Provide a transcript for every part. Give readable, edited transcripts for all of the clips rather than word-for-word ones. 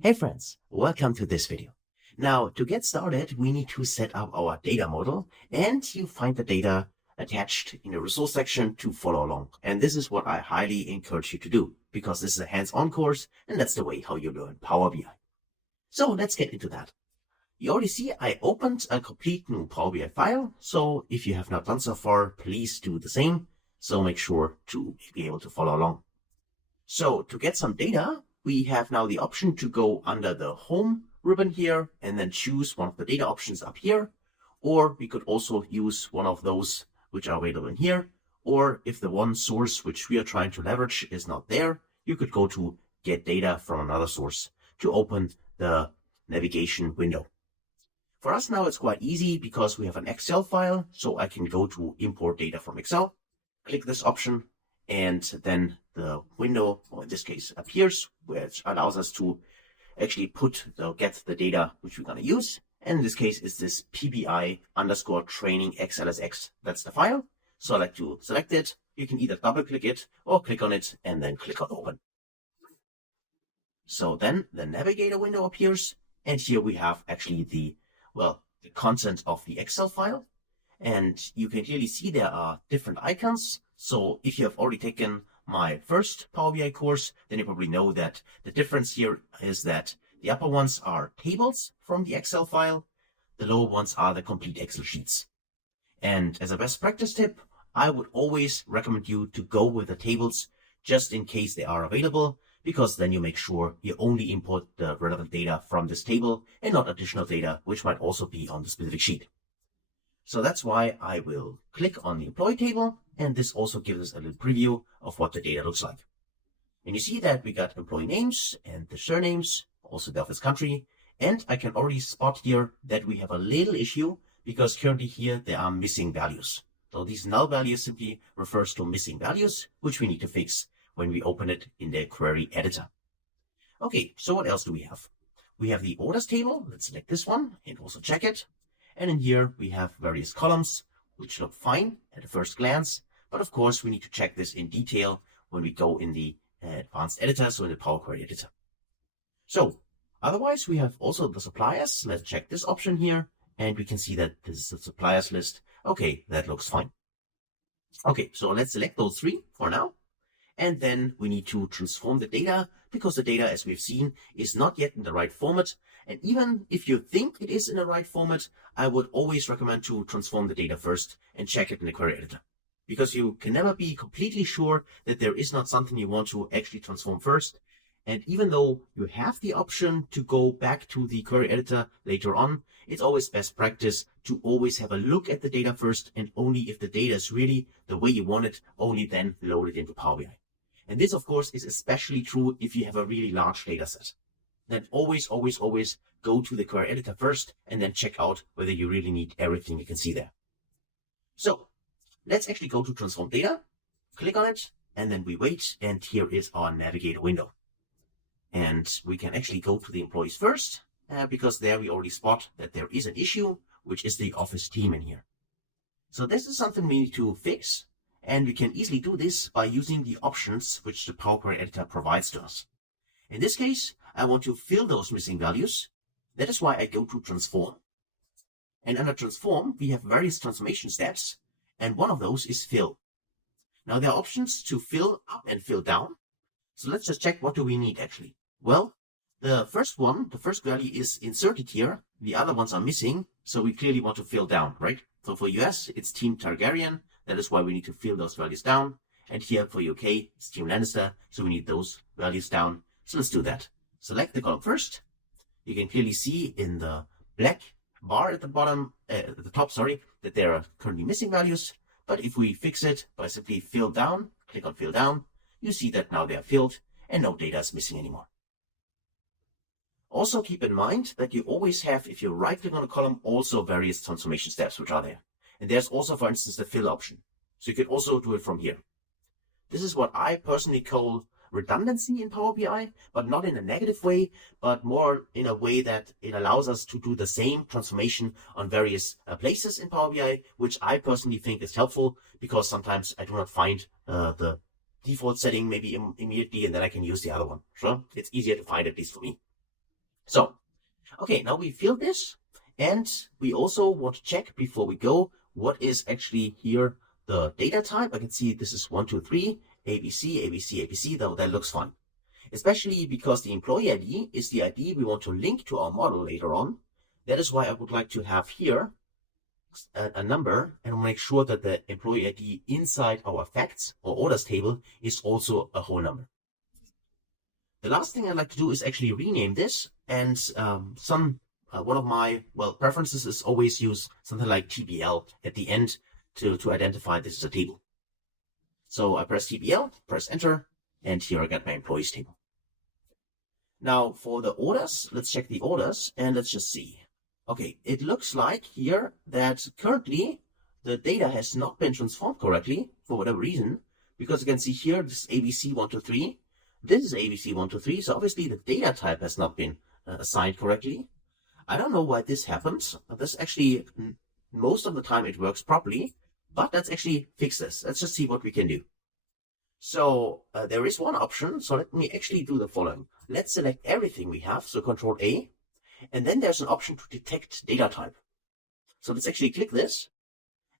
Hey friends, welcome to this video. Now, to get started, we need to set up our data model, and you find the data attached in the resource section to follow along. And this is what I highly encourage you to do, because this is a hands-on course, and that's the way how you learn Power BI. So let's get into that. You already see I opened a complete new Power BI file, so if you have not done so far, please do the same. So make sure to be able to follow along. So to get some data, we have now the option to go under the home ribbon here and then choose one of the data options up here. Or we could also use one of those which are available in here. Or if the one source which we are trying to leverage is not there, you could go to get data from another source to open the navigation window. For us now, it's quite easy because we have an Excel file. So I can go to import data from Excel, click this option, and then the window, or in this case, appears, which allows us to actually get the data which we're going to use. And in this case, is this PBI_training XLSX. That's the file. So I like to select it. You can either double click it or click on it and then click on open. So then the navigator window appears. And here we have actually the content of the Excel file. And you can clearly see there are different icons. So if you have already taken my first Power BI course, then you probably know that the difference here is that the upper ones are tables from the Excel file. The lower ones are the complete Excel sheets. And as a best practice tip, I would always recommend you to go with the tables just in case they are available, because then you make sure you only import the relevant data from this table and not additional data, which might also be on the specific sheet. So that's why I will click on the employee table, and this also gives us a little preview of what the data looks like. And you see that we got employee names and the surnames, also the office country, and I can already spot here that we have a little issue because currently here there are missing values. So these null values simply refers to missing values, which we need to fix when we open it in the query editor. Okay, so what else do we have? We have the orders table. Let's select this one and also check it. And in here, we have various columns, which look fine at a first glance. But of course, we need to check this in detail when we go in the advanced editor, so in the Power Query editor. So otherwise, we have also the suppliers. Let's check this option here. And we can see that this is the suppliers list. Okay, that looks fine. Okay, so let's select those three for now. And then we need to transform the data, because the data, as we've seen, is not yet in the right format. And even if you think it is in the right format, I would always recommend to transform the data first and check it in the query editor. Because you can never be completely sure that there is not something you want to actually transform first. And even though you have the option to go back to the query editor later on, it's always best practice to always have a look at the data first, and only if the data is really the way you want it, only then load it into Power BI. And this, of course, is especially true if you have a really large data set. Then always go to the query editor first and then check out whether you really need everything you can see there. So let's actually go to transform data, click on it, and then we wait. And here is our navigator window. And we can actually go to the employees first, because there we already spot that there is an issue, which is the office team in here. So this is something we need to fix. And we can easily do this by using the options which the Power Query editor provides to us. In this case, I want to fill those missing values. That is why I go to transform. And under transform, we have various transformation steps. And one of those is fill. Now there are options to fill up and fill down. So let's just check what do we need actually. Well, the first value is inserted here. The other ones are missing. So we clearly want to fill down, right? So for US, it's Team Targaryen. That is why we need to fill those values down. And here for UK, it's Team Lannister. So we need those values down. So let's do that. Select the column first. You can clearly see in the black bar at the bottom, at the top, that there are currently missing values. But if we fix it by simply fill down, click on fill down, you see that now they are filled and no data is missing anymore. Also keep in mind that you always have, if you right click on a column, also various transformation steps which are there. And there's also, for instance, the fill option. So you could also do it from here. This is what I personally call redundancy in Power BI, but not in a negative way, but more in a way that it allows us to do the same transformation on various places in Power BI, which I personally think is helpful, because sometimes I do not find the default setting maybe immediately, and then I can use the other one. Sure, it's easier to find, at least for me. So, okay, now we filled this, and we also want to check before we go what is actually here the data type. I can see this is 1, 2, 3, ABC, ABC, ABC, though that looks fine. Especially because the employee ID is the ID we want to link to our model later on. That is why I would like to have here a number and make sure that the employee ID inside our facts or orders table is also a whole number. The last thing I'd like to do is actually rename this, and one of my preferences is always use something like TBL at the end to identify this as a table. So I press TBL, press enter, and here I got my employees table. Now for the orders, let's check the orders and let's just see. Okay, it looks like here that currently the data has not been transformed correctly for whatever reason, because you can see here this is ABC 1, 2, 3. This is ABC 1, 2, 3. So obviously the data type has not been assigned correctly. I don't know why this happens. This actually, most of the time it works properly, but let's actually fix this. Let's just see what we can do. So there is one option. So let me actually do the following. Let's select everything we have. So Control A. And then there's an option to detect data type. So let's actually click this.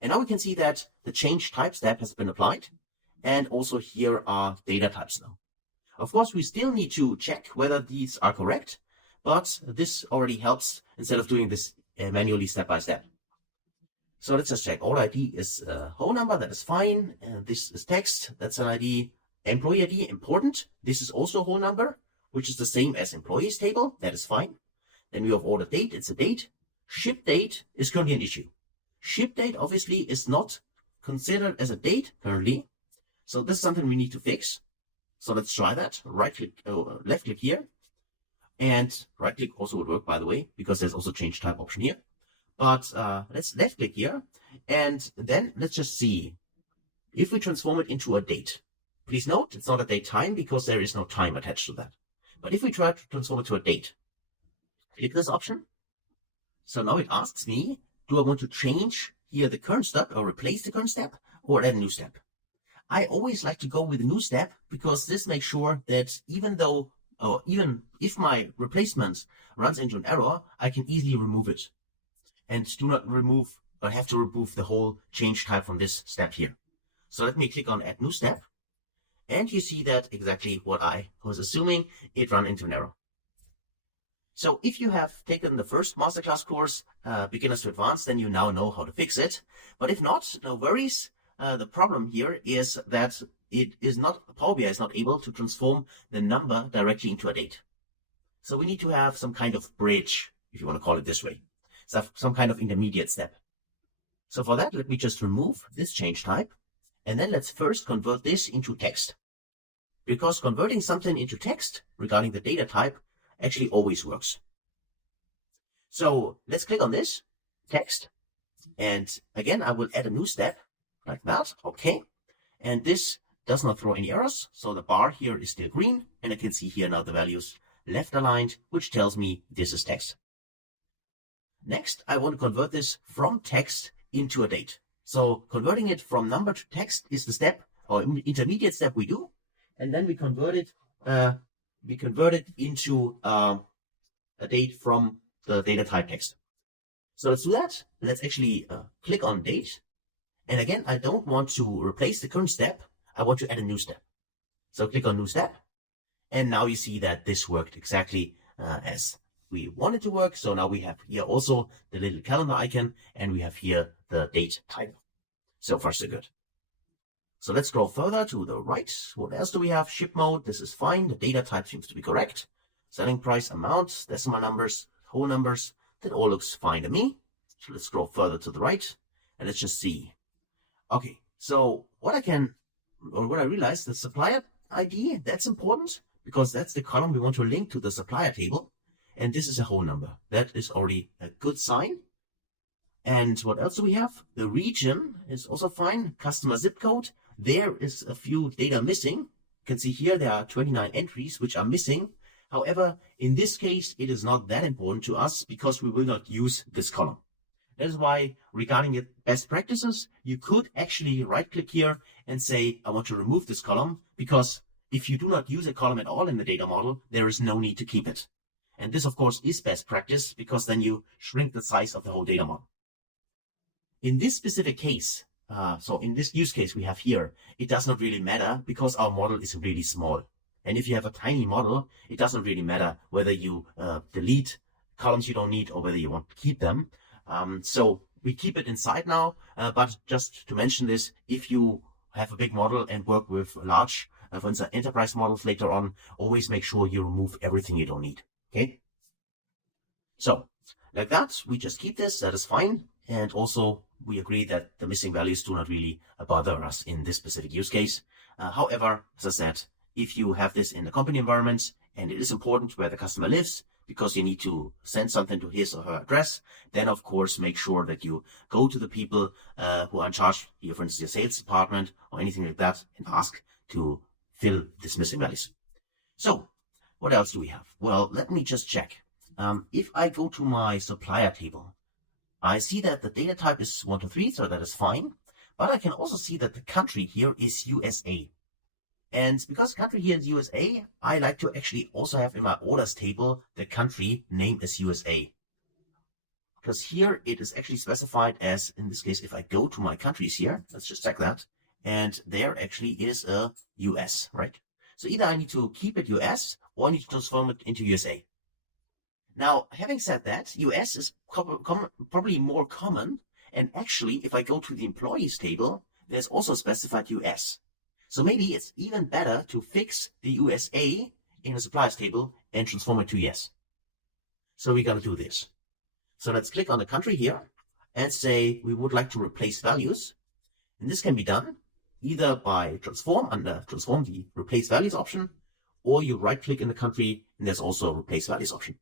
And now we can see that the change type step has been applied. And also here are data types now. Of course, we still need to check whether these are correct, but this already helps instead of doing this manually step by step. So let's just check. Order ID is a whole number. That is fine. And this is text. That's an ID. Employee ID, important. This is also a whole number, which is the same as employees table. That is fine. Then we have order date, it's a date. Ship date is currently an issue. Ship date obviously is not considered as a date currently. So this is something we need to fix. So let's try that. Right click, left click here. And right click also would work, by the way, because there's also change type option here. But let's left click here. And then let's just see if we transform it into a date. Please note, it's not a date time because there is no time attached to that. But if we try to transform it to a date, click this option. So now it asks me, do I want to change here the current step or replace the current step or add a new step? I always like to go with a new step because this makes sure that even if my replacement runs into an error, I can easily remove it and do not have to remove the whole change type from this step here. So let me click on add new step, and you see that exactly what I was assuming, it ran into an error. So if you have taken the first masterclass course, Beginners to Advanced, then you now know how to fix it. But if not, no worries. The problem here is that Power BI is not able to transform the number directly into a date. So we need to have some kind of bridge, if you want to call it this way. So some kind of intermediate step. So for that, let me just remove this change type. And then let's first convert this into text. Because converting something into text regarding the data type actually always works. So let's click on this text. And again, I will add a new step like that. Okay. And this does not throw any errors. So the bar here is still green. And I can see here now the values left aligned, which tells me this is text. Next, I want to convert this from text into a date. So converting it from number to text is the step or intermediate step we do. And then we convert it into a date from the data type text. So let's do that. Let's actually click on date. And again, I don't want to replace the current step. I want to add a new step. So click on new step. And now you see that this worked exactly as we want it to work. So now we have here also the little calendar icon, and we have here the date title. So far, so good. So let's scroll further to the right. What else do we have? Ship mode. This is fine. The data type seems to be correct. Selling price, amount, decimal numbers, whole numbers. That all looks fine to me. So let's scroll further to the right and let's just see. Okay. So what I realized, the supplier ID, that's important because that's the column we want to link to the supplier table. And this is a whole number. That is already a good sign. And what else do we have? The region is also fine. Customer zip code. There is a few data missing. You can see here there are 29 entries which are missing. However, in this case, it is not that important to us because we will not use this column. That is why, regarding best practices, you could actually right-click here and say, I want to remove this column, because if you do not use a column at all in the data model, there is no need to keep it. And this, of course, is best practice because then you shrink the size of the whole data model. In this specific case, so in this use case we have here, it does not really matter because our model is really small. And if you have a tiny model, it doesn't really matter whether you delete columns you don't need or whether you want to keep them. So we keep it inside now, but just to mention this, if you have a big model and work with large, for instance, enterprise models later on, always make sure you remove everything you don't need. Okay? So like that, we just keep this, that is fine. And also we agree that the missing values do not really bother us in this specific use case. However, as I said, if you have this in the company environment and it is important where the customer lives because you need to send something to his or her address, then of course make sure that you go to the people who are in charge, here for instance your sales department or anything like that, and ask to fill this missing values. So what else do we have? Well, let me just check. If I go to my supplier table, I see that the data type is 1 to 3, so that is fine. But I can also see that the country here is USA. And because country here is USA, I like to actually also have in my orders table the country name as USA. Because here it is actually specified as, in this case, if I go to my countries here, let's just check that. And there actually is a US, right? So either I need to keep it US or I need to transform it into USA. Now, having said that, US is probably more common. And actually, if I go to the employees table, there's also specified US. So maybe it's even better to fix the USA in the suppliers table and transform it to US. So we're going to do this. So let's click on the country here and say we would like to replace values. And this can be done either by transform the replace values option, or you right click in the country and there's also a replace values option.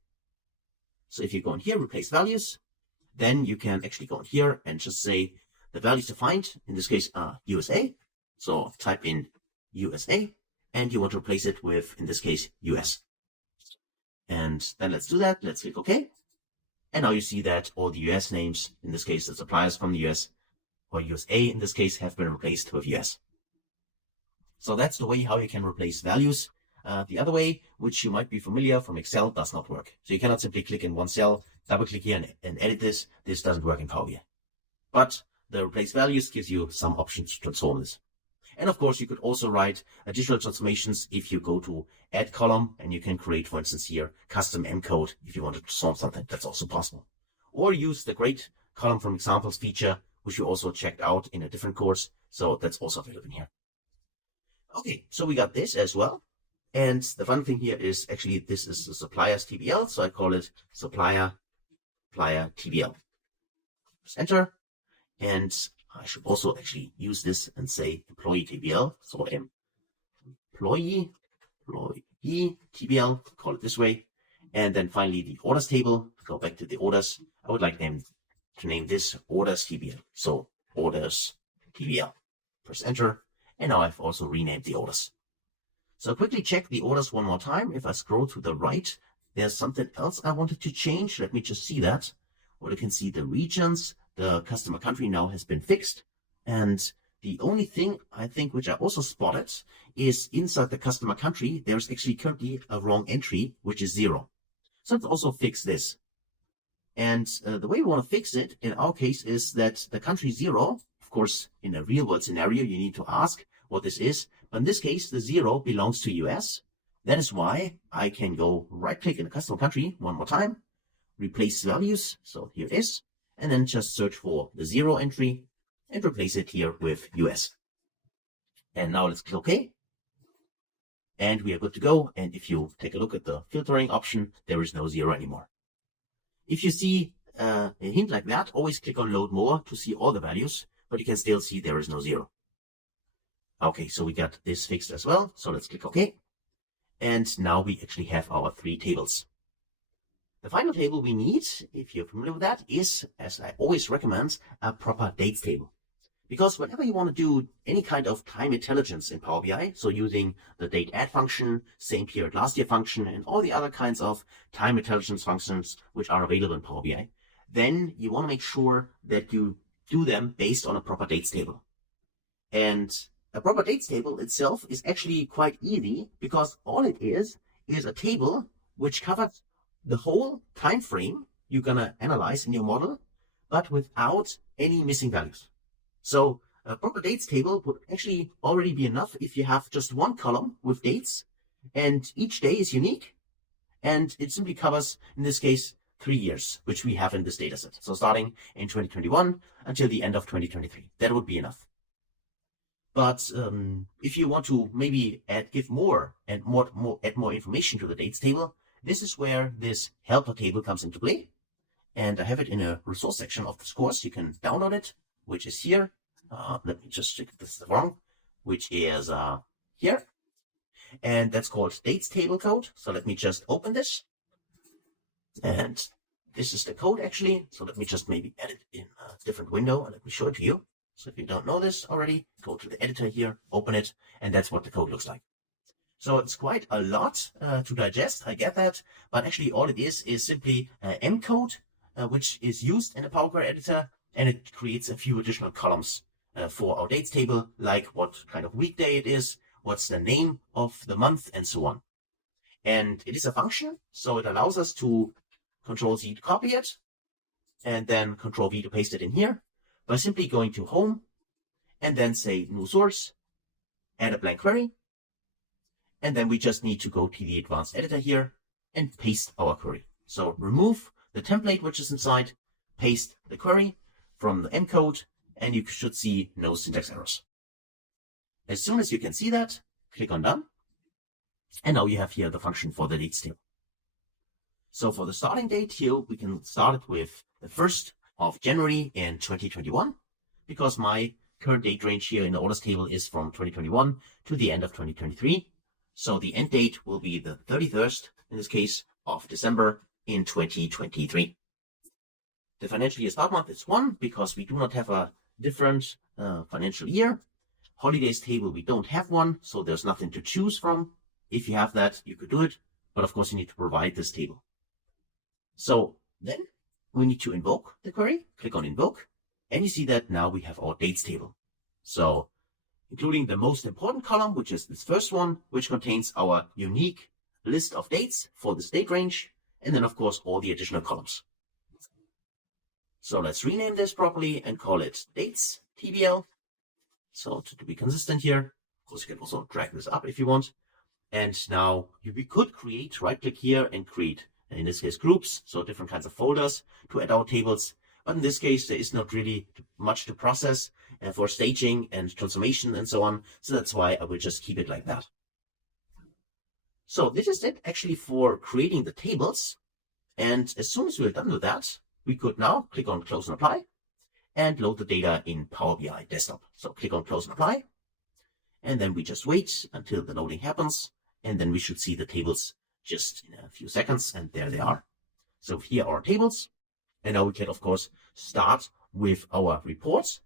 So if you go in here, replace values, then you can actually go in here and just say the values defined, in this case, USA. So type in USA and you want to replace it with, in this case, US. And then let's do that. Let's click OK. And now you see that all the US names, in this case, the suppliers from the US, or USA in this case, have been replaced with US. So that's the way how you can replace values. The other way, which you might be familiar from Excel, does not work. So you cannot simply click in one cell, double click here and edit this. This doesn't work in Power BI. But the replace values gives you some options to transform this. And of course, you could also write additional transformations if you go to add column and you can create, for instance, here custom M code if you want to transform something. That's also possible. Or use the great column from examples feature, which you also checked out in a different course. So that's also available in here. Okay, so we got this as well. And the fun thing here is actually this is the supplier's TBL. So I call it supplier TBL. Press enter. And I should also actually use this and say employee TBL. So employee TBL, call it this way. And then finally the orders table, go back to the orders. I would like them to name this orders TBL. So orders TBL. Press enter. And now I've also renamed the orders. So quickly check the orders one more time. If I scroll to the right, there's something else I wanted to change. Let me just see that. Or you can see the regions. The customer country now has been fixed. And the only thing I think which I also spotted is inside the customer country, there's actually currently a wrong entry, which is 0. So let's also fix this. And the way we want to fix it in our case is that the country 0, of course, in a real world scenario, you need to ask what this is. But in this case, the 0 belongs to US. That is why I can go right click in the customer country one more time, replace values. So here it is. And then just search for the 0 entry and replace it here with US. And now let's click OK. And we are good to go. And if you take a look at the filtering option, there is no 0 anymore. If you see a hint like that, always click on load more to see all the values, but you can still see there is no 0. Okay, so we got this fixed as well. So let's click OK. And now we actually have our 3 tables. The final table we need, if you're familiar with that, is, as I always recommend, a proper dates table. Because whenever you want to do any kind of time intelligence in Power BI, so using the date add function, same period last year function, and all the other kinds of time intelligence functions which are available in Power BI, then you want to make sure that you do them based on a proper dates table. And a proper dates table itself is actually quite easy because all it is a table which covers the whole time frame you're gonna analyze in your model, but without any missing values. So a proper dates table would actually already be enough if you have just one column with dates, and each day is unique, and it simply covers, in this case, 3 years, which we have in this dataset. So starting in 2021 until the end of 2023. That would be enough. But if you want to maybe add more information to the dates table, this is where this helper table comes into play. And I have it in a resource section of this course. You can download it, which is here. Let me just check if this is wrong, which is here. And that's called dates table code. So let me just open this. And this is the code actually. So let me just maybe edit in a different window and let me show it to you. So if you don't know this already, go to the editor here, open it, and that's what the code looks like. So it's quite a lot to digest, I get that, but actually all it is simply M code, which is used in the Power Query editor, and it creates a few additional columns for our dates table, like what kind of weekday it is, what's the name of the month, and so on. And it is a function, so it allows us to Control-Z to copy it, and then Control-V to paste it in here, by simply going to Home, and then say New Source, add a blank query, and then we just need to go to the advanced editor here, and paste our query. So remove the template which is inside, paste the query from the M code, and you should see no syntax errors. As soon as you can see that, click on Done, and now you have here the function for the dates table. So for the starting date here, we can start it with the 1st of January in 2021, because my current date range here in the orders table is from 2021 to the end of 2023. So the end date will be the 31st, in this case, of December in 2023. The financial year start month is 1, because we do not have a different financial year. Holidays table, we don't have one, so there's nothing to choose from. If you have that, you could do it, but of course you need to provide this table. So then we need to invoke the query, click on Invoke, and you see that now we have our dates table. So including the most important column, which is this first one, which contains our unique list of dates for this date range, and then of course all the additional columns. So let's rename this properly and call it dates TBL. So to be consistent here, of course you can also drag this up if you want. And now we could create, right click here and create, in this case, groups, so different kinds of folders to add our tables. But in this case, there is not really much to process for staging and transformation and so on. So that's why I will just keep it like that. So this is it actually for creating the tables. And as soon as we're done with that, we could now click on Close and Apply and load the data in Power BI Desktop. So click on Close and Apply. And then we just wait until the loading happens. And then we should see the tables just in a few seconds, and there they are. So here are our tables, and now we can of course start with our reports.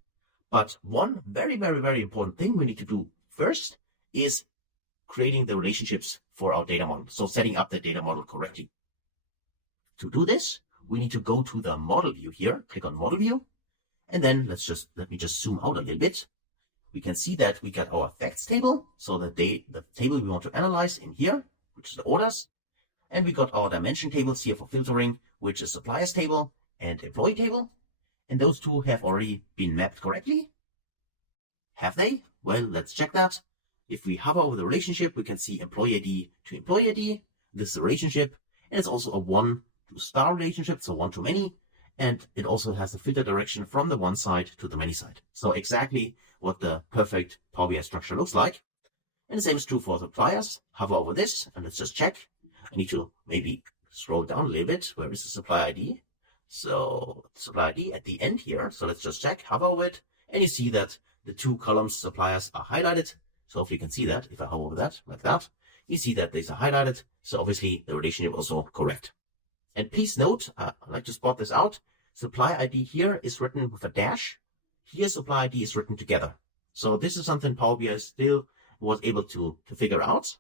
But one very important thing we need to do first is creating the relationships for our data model. So setting up the data model correctly. To do this, we need to go to the model view here, click on model view, and then let me just zoom out a little bit. We can see that we got our facts table, so the table we want to analyze in here, which is the orders. And we got our dimension tables here for filtering, which is suppliers table and employee table. And those two have already been mapped correctly. Have they? Well, let's check that. If we hover over the relationship, we can see employee ID to employee ID. This is the relationship. And it's also a one to star relationship, so one to many. And it also has the filter direction from the one side to the many side. So exactly what the perfect Power BI structure looks like. And the same is true for suppliers. Hover over this and let's just check. I need to maybe scroll down a little bit. Where is the supply ID? So supply ID at the end here. So let's just check, hover over it, and you see that the two columns suppliers are highlighted. So if you can see that, if I hover over that like that, you see that these are highlighted. So obviously the relationship also correct. And please note, I'd like to spot this out. Supply ID here is written with a dash. Here supply ID is written together. So this is something Power BI still was able to figure out.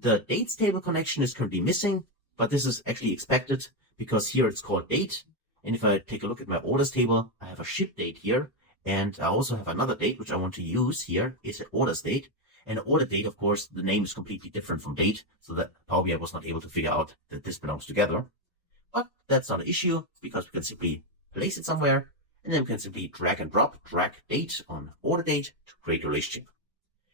The dates table connection is currently missing, but this is actually expected because here it's called date. And if I take a look at my orders table, I have a ship date here. And I also have another date, which I want to use here is an orders date. And order date, of course, the name is completely different from date. So that Power BI was not able to figure out that this belongs together. But that's not an issue because we can simply place it somewhere, and then we can simply drag and drop, drag date on order date to create a relationship.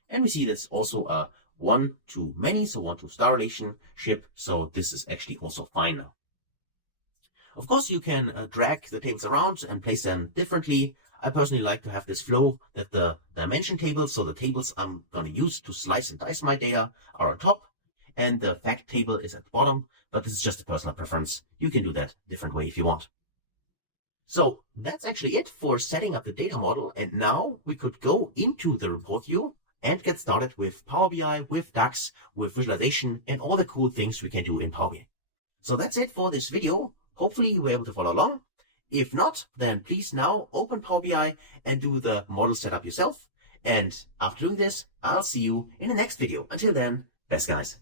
And we see that's also a one-to-many, so one-to-star relationship. So this is actually also fine now. Of course, you can drag the tables around and place them differently. I personally like to have this flow that the dimension tables, so the tables I'm going to use to slice and dice my data, are on top, and the fact table is at the bottom, but this is just a personal preference. You can do that a different way if you want. So that's actually it for setting up the data model, and now we could go into the report view and get started with Power BI, with DAX, with visualization, and all the cool things we can do in Power BI. So that's it for this video. Hopefully you were able to follow along. If not, then please now open Power BI and do the model setup yourself. And after doing this, I'll see you in the next video. Until then, best guys.